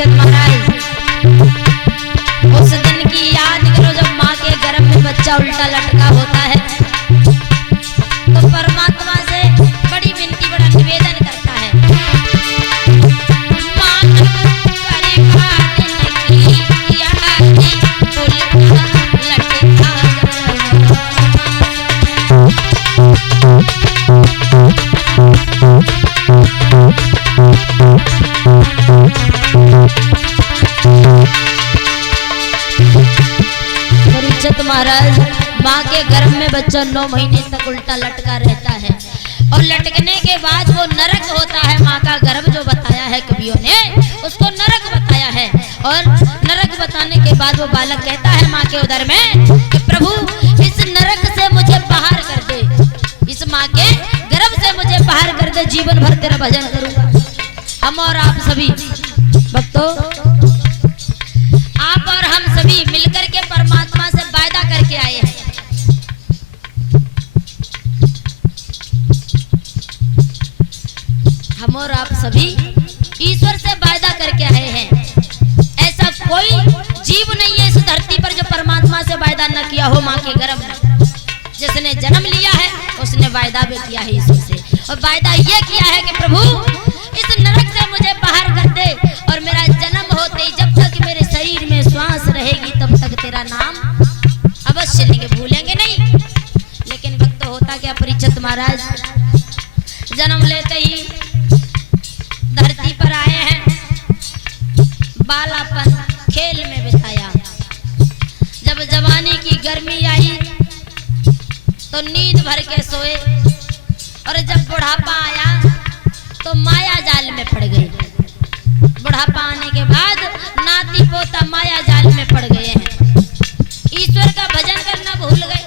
परीक्षित महाराज, उस दिन की याद करो जब माँ के गर्भ में बच्चा उल्टा लटका होता है, तो परमात्मा से बड़ी विनती, बड़ा निवेदन करता है। परीक्षित महाराज, माँ के गर्भ में बच्चा 9 महीने तक उल्टा लटका रहता है और लटकने के बाद वो नरक होता है। माँ का गर्भ जो बताया है कवियों ने, उसको नरक बताया है। और नरक बताने के बाद वो बालक कहता है माँ के उदर में कि प्रभु इस नरक से मुझे बाहर कर दे, इस माँ के गर्भ से मुझे बाहर कर दे, जीवन भर तेरा भजन करूंगा। हम और आप सभी भक्तों, आप और हम सभी मिलकर के परमात्मा से वायदा करके आए हैं। हम और आप सभी ईश्वर से वायदा करके आए हैं। ऐसा कोई जीव नहीं है इस धरती पर जो परमात्मा से वायदा न किया हो। माँ के गर्भ में जिसने जन्म लिया है उसने वायदा भी किया है ईश्वर से, और वायदा ये किया है कि प्रभु इस नरक से मुझे बाहर कर दे, और मेरा जन्म होते ही जब तक मेरे शरीर में श्वास रहेगी तब तक तेरा नाम अवश्य लेंगे, भूलेंगे नहीं। लेकिन भक्त होता क्या परीक्षित महाराज, जन्म लेते ही धरती पर आए हैं, बालापन खेल में बिताया। जब जवानी की गर्मी आई तो नींद भर के सोए, और जब बुढ़ापा आया तो माया जाल में पड़ गए। बुढ़ापा आने के बाद नाती पोता माया जाल में पड़ गए हैं, ईश्वर का भजन करना भूल गए।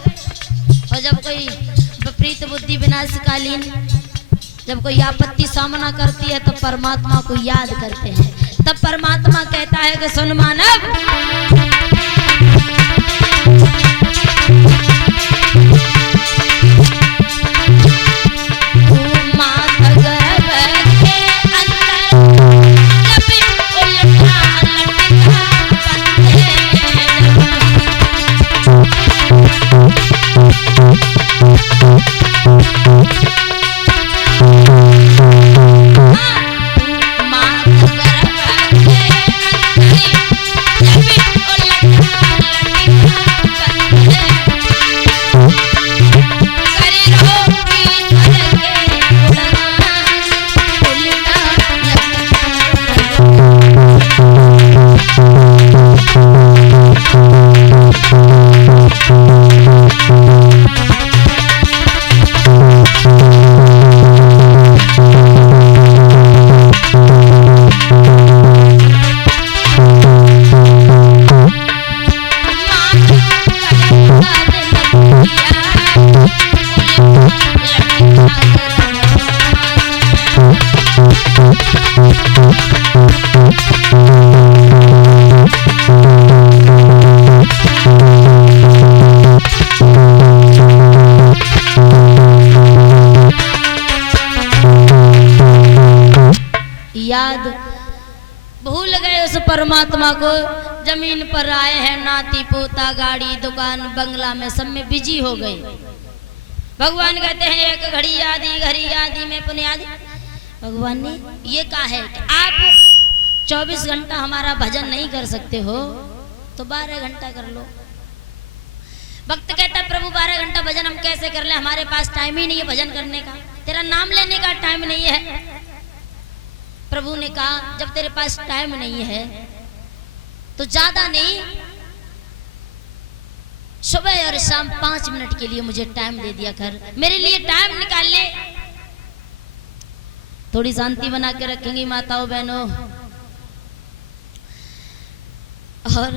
और जब कोई विपरीत बुद्धि विनाशकालीन, जब कोई आपत्ति सामना करती है तो परमात्मा को याद करते हैं। तब परमात्मा कहता है कि सुन मानव, याद भूल गए उस परमात्मा को। जमीन पर आए हैं, नाती पोता गाड़ी दुकान बंगला में सब में बिजी हो गए। भगवान कहते हैं एक घड़ी आदि घड़ी आदि में पुण्य आदि। भगवान ने ये कहा है कि आप 24 घंटा हमारा भजन नहीं कर सकते हो तो 12 घंटा कर लो। भक्त कहता प्रभु 12 घंटा भजन हम कैसे कर ले, हमारे पास टाइम ही नहीं है भजन करने का, तेरा नाम लेने का टाइम नहीं है। प्रभु ने कहा जब तेरे पास टाइम नहीं है तो ज्यादा नहीं, सुबह और शाम 5 मिनट के लिए मुझे टाइम दे दिया कर, मेरे लिए टाइम निकाल ले। थोड़ी शांति बना के रखेंगी माताओं बहनों। और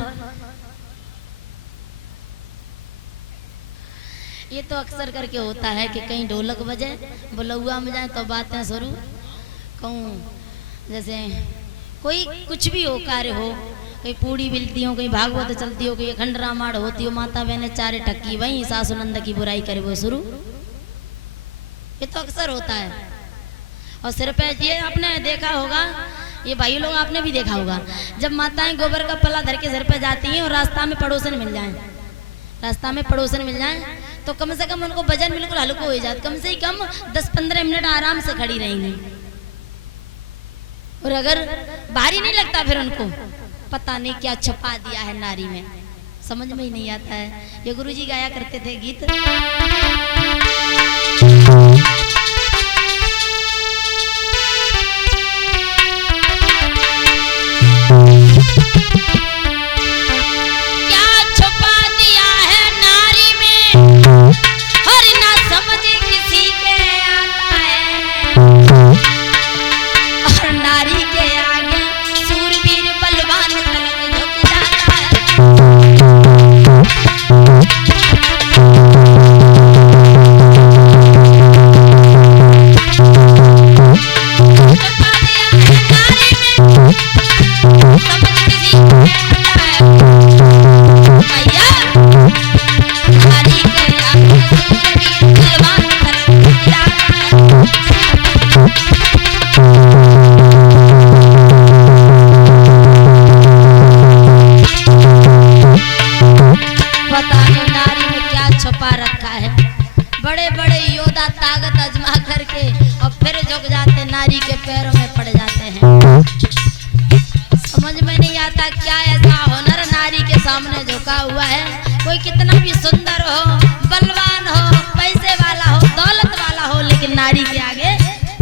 ये तो अक्सर करके होता है कि कहीं ढोलक बजे बुलौआ में जाए तो बातें शुरू कहूँ, जैसे कोई कुछ भी हो कार्य हो, कहीं पूड़ी बिलती हो, कहीं भागवत चलती हो, कहीं अखंड रामायण होती हो, माता बहने चारे टक्की वहीं सासुनंद की बुराई करे वो शुरू। ये तो अक्सर होता है। और सिर पे ये आपने देखा होगा ये भाई लोग आपने भी देखा होगा, जब माताएं गोबर का पल्ला धर के सर पे जाती हैं और रास्ता में पड़ोसन मिल जाए तो कम से कम उनको वजन बिल्कुल हल्का हो जाता, कम से कम 10-15 मिनट आराम से खड़ी रहेंगी। और अगर भारी नहीं लगता फिर उनको पता नहीं क्या छुपा दिया है नारी में, समझ में ही नहीं आता है। ये गुरुजी गाया करते थे गीत।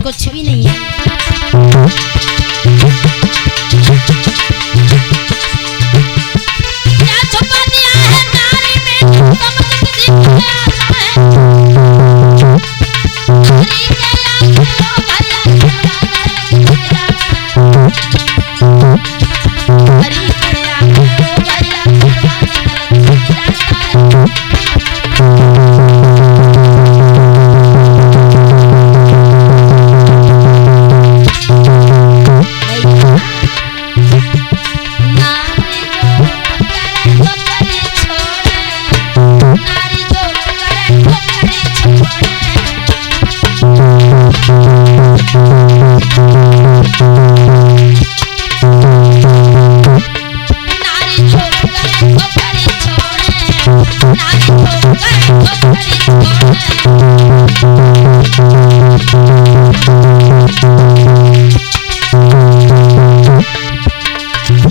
कुछ भी नहीं है। क्या छुपा दिया है नारी में, समझ किसी को आता है। नारी के आगे ओ भैया हरी के आगे ओ भैया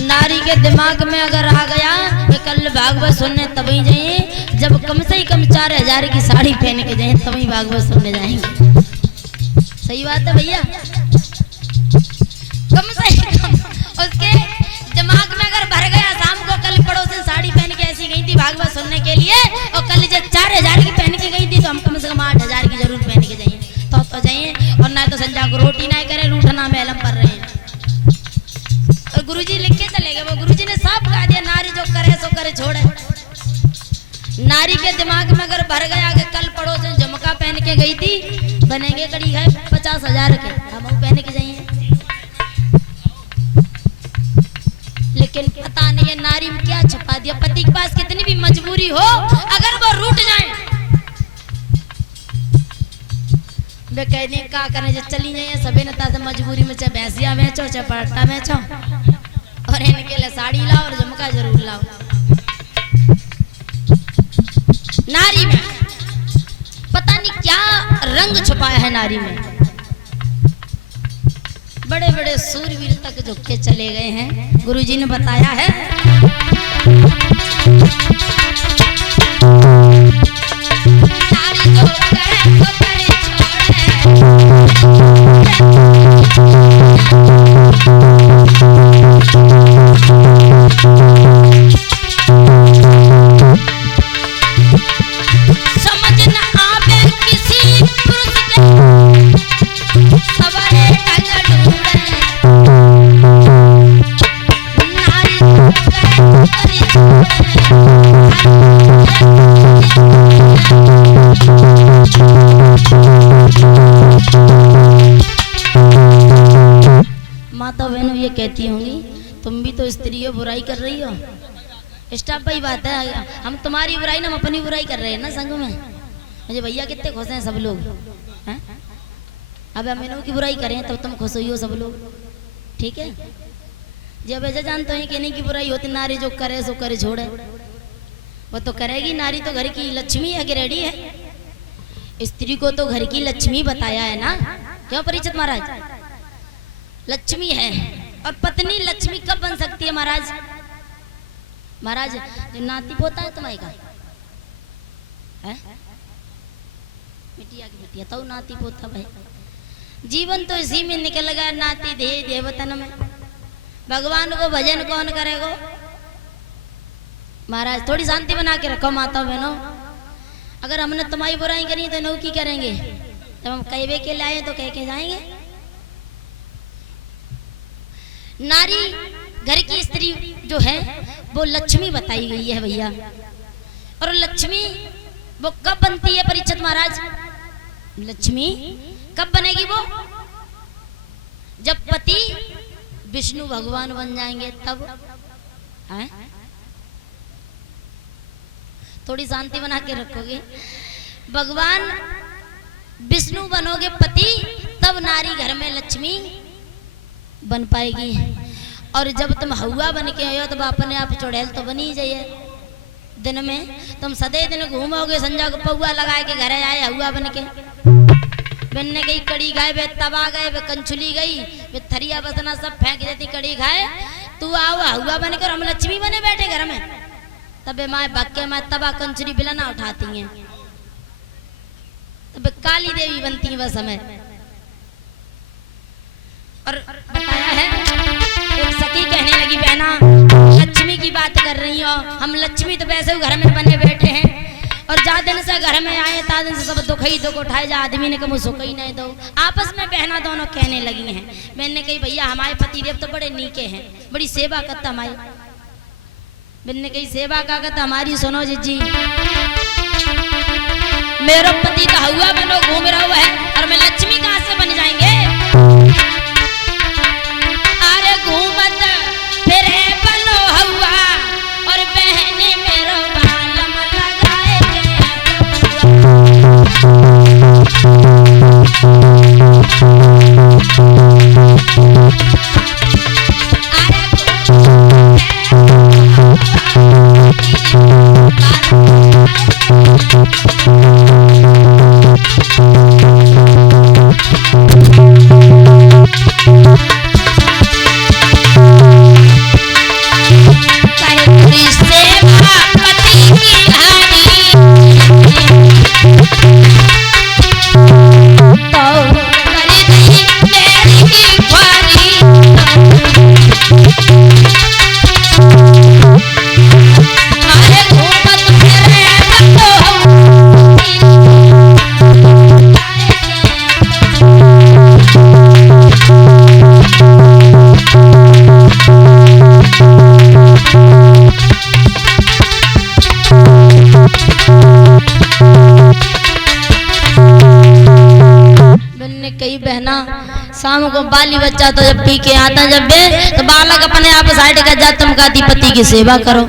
नारी के दिमाग में अगर आ गया कि कल भागवत सुनने तभी जाइए, जब कम से ही कम 4000 की साड़ी पहन के जाए तभी भागवत सुनने जाएंगे। सही बात है भैया, कम से ही कम उसके दिमाग में अगर भर गया शाम को कल पड़ोसी साड़ी पहन के ऐसी गई थी भागवत सुनने के लिए, और कल जब 4000 की पहन के गई थी तो हम कम से कम 8000 की जरूर पहन के जाइए तो जाइए, और ना तो संजा को रोटी ना करे रूठना मेलम पर रहे हैं। और गुरुजी लिख के चले गए, वो गुरुजी ने साफ कहा दिया नारी जो करे सो करे छोड़े। नारी के दिमाग में अगर भर गया कि कल पड़ोस में झुमका पहन के गई थी, बनेंगे कड़ी है 50,000 के, हम पहन के जाइए। लेकिन पता नहीं है नारी में क्या छुपा दिया। पति के पास कितनी भी मजबूरी हो, अगर वो रूठ जाए वे कहने का करने जो चली जाइए सभी नेता से मजबूरी में, चाहे भैंसिया बेचो चाहे पराठा बेचो, और इनके लिए साड़ी लाओ और झुमका जरूर लाओ। नारी में पता नहीं क्या रंग छुपाया है नारी में। बड़े बड़े सूरवीर तक झुक के चले गए हैं, गुरुजी ने बताया है। नारी जो करे तो करे समझ न आवे किसी पुरुष के सवारे टंग ढूंढे। नारी करे माता बहनों ये कहती होंगी तुम भी तो स्त्री हो, बुराई कर रही हो। स्टाफ भाई बात है, हम तुम्हारी बुराई ना हम अपनी बुराई कर रहे हैं ना संग में। मुझे भैया कितने खुश हैं सब लोग हैं। अब हम इन्हों की बुराई करें तब तुम खुश हुई हो सब लोग, ठीक है। जब ऐसा जानते हैं कि नहीं की बुराई होती, नारी जो करे सो करे छोड़े, वो तो करेगी। नारी तो घर की लक्ष्मी है कि रेडी है। स्त्री को तो घर की लक्ष्मी बताया है ना, क्यों परीक्षित महाराज? लक्ष्मी है। और पत्नी लक्ष्मी कब बन सकती है महाराज? महाराज जो नाती पोता है तुम्हारे का है, बिटिया की बिटिया तो नाती पोता भाई, जीवन तो इसी में निकल गया। नाती दे देवतन में, भगवान को भजन कौन करेगा? महाराज थोड़ी शांति बना के रखो माता बहनों। अगर हमने तुम्हारी बुराई करी तो नौ की करेंगे? जब हम कहवे के लाए तो कह के जाएंगे। नारी घर की स्त्री जो है वो लक्ष्मी बताई गई है भैया। और लक्ष्मी वो कब बनती है परीक्षित महाराज? लक्ष्मी कब बनेगी वो? जब पति विष्णु भगवान बन जाएंगे तब है। थोड़ी शांति बना के रखोगे। भगवान विष्णु बनोगे पति, तब नारी घर में लक्ष्मी बन पाएगी। और जब तुम हवा बन के आयो तो अपने आप चुड़ैल तो बनी ही जाइए। दिन में तुम सदे दिन घूमोगे, संजा को पौआ लगा के घर आए हवा बन के। बनने गई कड़ी गाय, वे तबा गए, वे कंचुली गई, वे थरिया बसना सब फेंक देती कड़ी खाए। तू आओ हवा बनकर, हम लक्ष्मी बने बैठे घर में। तबे माए भक्के माए तबा कंचुरी बिलना उठाती हैं, तब काली देवी बनती है बस हमें। और बताया है एक सखी कहने लगी, बहना लक्ष्मी की बात कर रही हो, हम लक्ष्मी तो वैसे घर में बने बैठे हैं। और जा दिन से घर में आए ता दिन से सब दुख ही दुख उठाए, जा आदमी ने कहा सुख ही नहीं दो। आपस में बहना दोनों कहने लगी हैं। मैंने कही भैया हमारे पतिदेव तो बड़े नीके हैं, बड़ी सेवा करता हमारी। मैंने कही सेवा का कहता हमारी सुनो जी, मेरा पति तो हुआ बनो घूम रहा हुआ है और मैं लक्ष्मी कहां से बन जाएंगे? अरे घूमत फिर बनो हुआ और बहने मेरो बालम लगाएंगे। कई बहना शाम को बाली बच्चा तो जब पी के आता जब बे तो बालक अपने आप साइड कर जा, तुम का पति की सेवा करो।